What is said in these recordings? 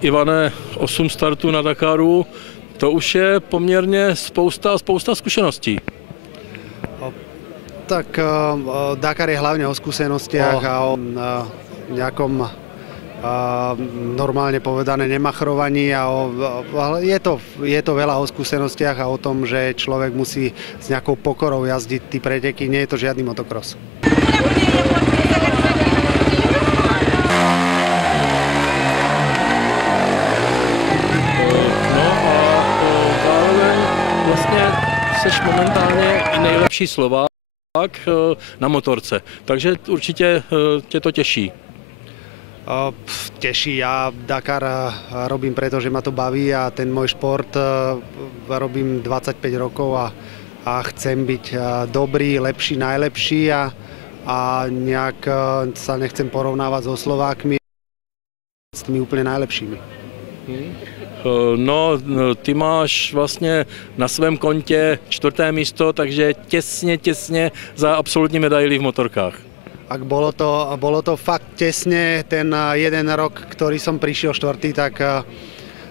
Ivane, 8 startů na Dakaru, to už je poměrně spousta zkušeností. Tak Dakar je hlavne o skúsenostiach a o nejakom normálne povedané nemachrovaní je to veľa o skúsenostiach a o tom, že človek musí s nejakou pokorou jazdiť tí preteky, nie je to žiadny motocross. No a zároveň vlastně seš momentálně i nejlepší Slovák na motorce, takže určitě tě to těší. Teší. Ja Dakar robím preto, že ma to baví a ten môj šport robím 25 rokov a chcem byť dobrý, lepší, najlepší a nejak sa nechcem porovnávať so Slovákmi s tými úplne najlepšími. No, ty máš vlastně na svém kontě 4. místo, takže těsně za absolutní medaili v motorkách. Ak bolo to fakt tesne, ten jeden rok, ktorý som prišiel štvrtý, tak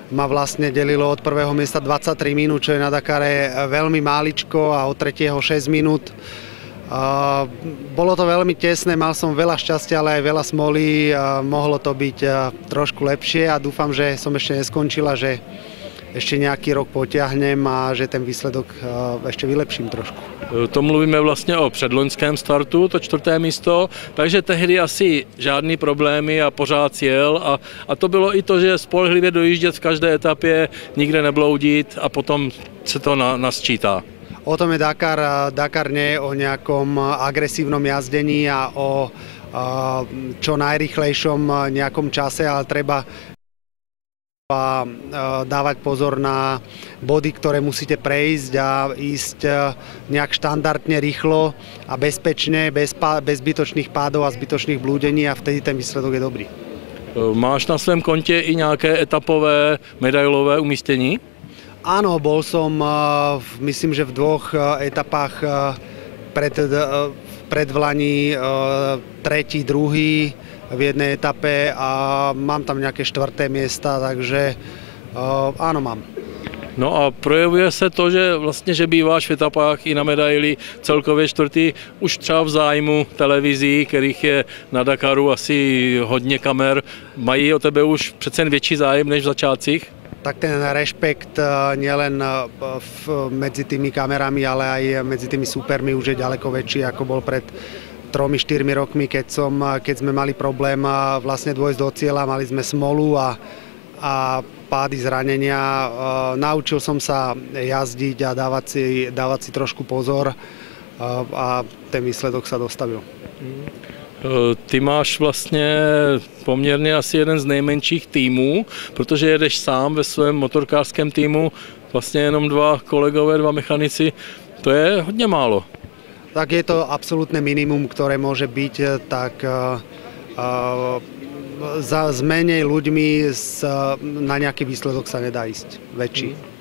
ma vlastne delilo od prvého miesta 23 minút, čo je na Dakare veľmi máličko a od tretieho 6 minút. Bolo to veľmi tesné, mal som veľa šťastia, ale aj veľa smoly, mohlo to byť trošku lepšie a dúfam, že som ešte neskončila, že ešte nejaký rok potiahnem a že ten výsledok ešte vylepším trošku. To mluvíme vlastně o předloňském startu, to 4. místo, takže tehdy asi žádný problémy a pořád jel a to bylo i to, že spolehlivě dojíždět v každé etapě, nikde nebloudit a potom se to nasčítá. O tom je Dakar. Dakar nie je o nejakom agresívnom jazdení a o čo najrýchlejšom nejakom čase, ale treba dávať pozor na body, ktoré musíte prejsť a ísť nejak štandardne rýchlo a bezpečne, bez zbytočných pádov a zbytočných blúdení a vtedy ten výsledok je dobrý. Máš na svém kontě i nějaké etapové medailové umístění? Áno, bol som, myslím, že v 2 etapách predvlaní 3., 2. v jednej etape a mám tam nejaké 4. miesta, takže áno, mám. No a projevuje se to, že vlastně, že býváš v etapách i na medaili celkově 4. už třeba v zájmu televizí, kterých je na Dakaru asi hodně kamer, mají o tebe už přece jen větší zájem než v začátcích? Tak ten rešpekt nielen medzi tými kamerami, ale aj medzi tými supermi už je ďaleko väčší, ako bol pred 3-4 rokmi, keď sme mali problém vlastne dôjsť do cieľa, mali sme smolu a pády, zranenia. Naučil som sa jazdiť a dávať si trošku pozor a ten výsledok sa dostavil. Ty máš vlastně poměrně asi jeden z nejmenších týmů, protože jedeš sám ve svém motorkářském týmu, vlastně jenom 2 kolegové, 2 mechanici, to je hodně málo. Tak je to absolútne minimum, ktoré môže byť, tak s menej ľuďmi na nejaký výsledok sa nedá ísť väčší.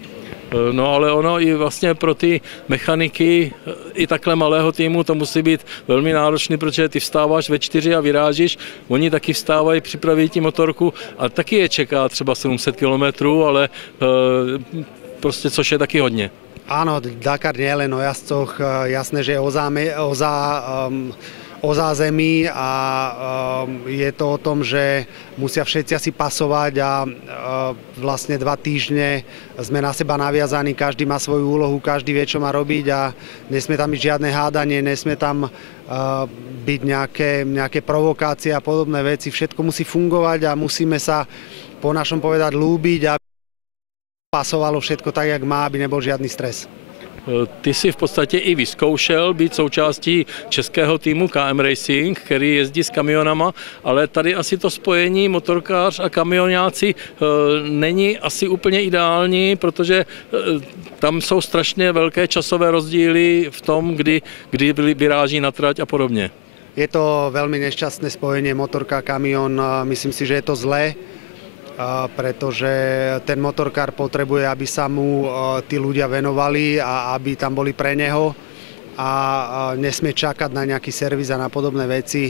No ale ono i vlastně pro ty mechaniky i takhle malého týmu to musí být velmi náročný, protože ty vstáváš ve 4 a vyrážíš, oni taky vstávají, připraví ti motorku a taky je čeká třeba 700 kilometrů, ale prostě což je taky hodně. Áno, Dakar nie je len o jazdcoch, jasné, že je o zázemí a je to o tom, že musia všetci asi pasovať a vlastne 2 týždne sme na seba naviazaní, každý má svoju úlohu, každý vie, čo má robiť a nesmie tam byť žiadne hádanie, nesmie tam byť nejaké provokácie a podobné veci, všetko musí fungovať a musíme sa po našom povedať ľúbiť a pasovalo všetko tak, jak má, aby nebol žiadny stres. Ty si v podstatě i vyzkoušel být součástí českého týmu KM Racing, který jezdí s kamionama, ale tady asi to spojení motorkář a kamionáci není asi úplně ideální, protože tam jsou strašně velké časové rozdíly v tom, kdy vyráží na trať a podobně. Je to veľmi nešťastné spojenie motorka a kamión, myslím si, že je to zlé, pretože ten motorkár potrebuje, aby sa mu tí ľudia venovali a aby tam boli pre neho a nesmie čakať na nejaký servis a na podobné veci.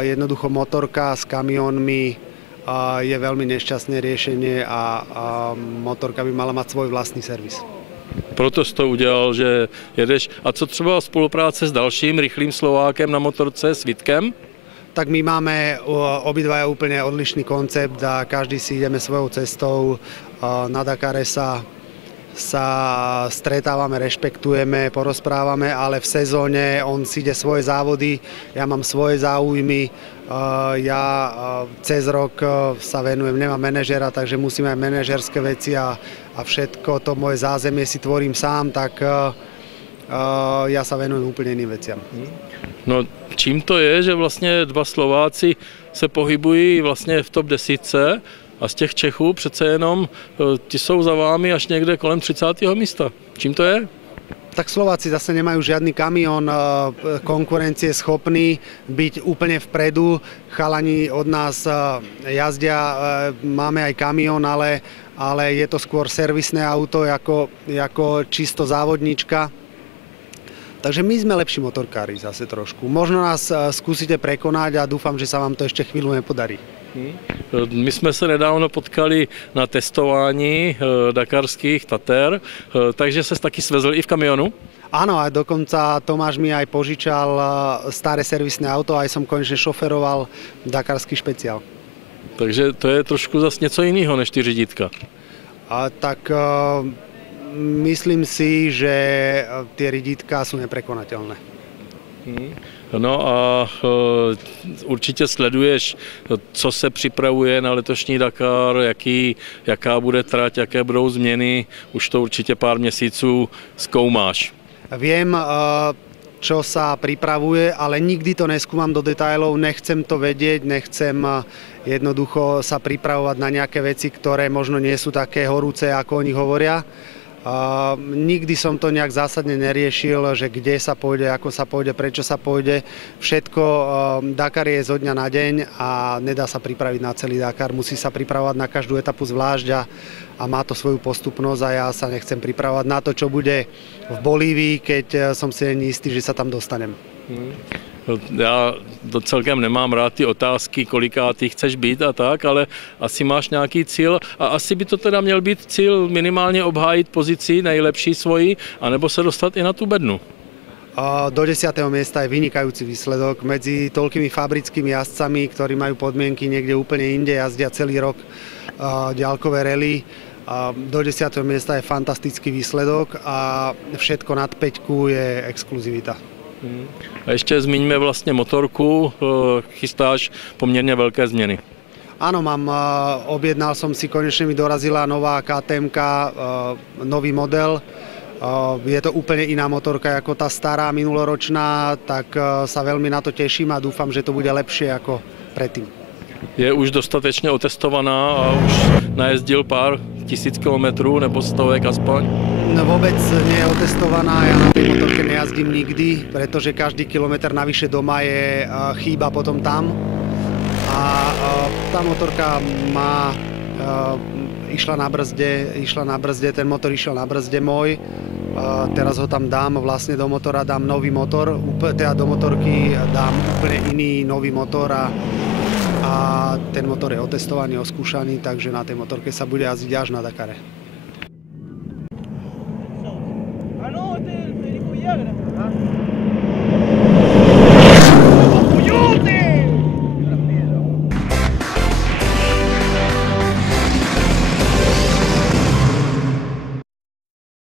Jednoducho motorka s kamiónmi je veľmi nešťastné riešenie a motorka by mala mať svoj vlastní servis. Proto jsi to udělal, že jedeš. A co třeba spolupráce s dalším rychlým Slovákem na motorce, s Vítkem? Tak my máme obidvaja úplne odlišný koncept a každý si ideme svojou cestou. Na Dakare sa stretávame, rešpektujeme, porozprávame, ale v sezóne on si ide svoje závody, ja mám svoje záujmy. Ja cez rok sa venujem, nemám manažera, takže musím aj manažerské veci a všetko to moje zázemie si tvorím sám, tak ja sa venujem úplne iným veciam. No, čím to je, že vlastně dva Slováci se pohybují vlastně v top 10 a z těch Čechů přece jenom ti jsou za vámi až někde kolem 30. místa. Čím to je? Tak Slováci zase nemajú žiadny kamión, konkurencie schopný byť úplne vpredu. Chalani od nás jazdia, máme aj kamión, ale je to skôr servisné auto ako čisto závodnička. Takže my sme lepší motorkári zase trošku. Možno nás skúsite prekonať a dúfam, že sa vám to ešte chvíľu nepodarí. My jsme se nedávno potkali na testování dakarských Tater, takže ses taky svezl i v kamionu? Áno, a dokonca Tomáš mi aj požičal staré servisné auto, aj som konečne šoferoval dakarský špeciál. Takže to je trošku zase něco jiného než ty řídítka. Tak myslím si, že tie ridítka sú neprekonateľné. No a určitě sleduješ, co se připravuje na letošní Dakar, jaká bude trať, jaké budou změny, už to určitě pár měsíců zkoumáš. Viem, čo sa pripravuje, ale nikdy to neskúmam do detailov, nechcem to vedieť, nechcem jednoducho sa pripravovať na nejaké veci, ktoré možno nie sú také horúce, ako oni hovoria. Nikdy som to nejak zásadne neriešil, že kde sa pôjde, ako sa pôjde, prečo sa pôjde. Všetko, Dakar je zo dňa na deň a nedá sa pripraviť na celý Dakar. Musí sa pripravovať na každú etapu zvlášť a má to svoju postupnosť a ja sa nechcem pripravovať na to, čo bude v Bolívii, keď som si istý, že sa tam dostanem. Já celkem nemám rád ty otázky, kolikátý chceš být a tak, ale asi máš nějaký cíl a asi by to teda měl být cíl minimálně obhájit pozici nejlepší svoji, anebo se dostat i na tu bednu. Do 10. miesta je vynikajúci výsledok medzi toľkými fabrickými jazdcami, ktorí majú podmienky niekde úplne inde, jazdia celý rok ďalkové rally. Do 10. miesta je fantastický výsledok a všetko nad 5 je exkluzivita. A ještě zmiňme vlastně motorku, chystáš poměrně velké změny. Áno, objednal som si, konečne mi dorazila nová KTM, nový model. Je to úplne iná motorka ako tá stará minuloročná, tak sa veľmi na to teším a dúfam, že to bude lepšie ako predtým. Je už dostatečně otestovaná a už najezdil pár tisíc kilometrů nebo stovek aspoň? No vôbec nie je otestovaná, ja na tej motorke nejazdím nikdy, pretože každý kilometr navyše doma je chýba potom tam. A tá motorka išla na brzde, ten motor išiel na brzde môj. Teraz ho tam dám, vlastne do motora dám nový motor, teda do motorky dám úplne iný nový motor a ten motor je otestovaný, oskúšaný, takže na tej motorke sa bude jazdiť až na Dakare.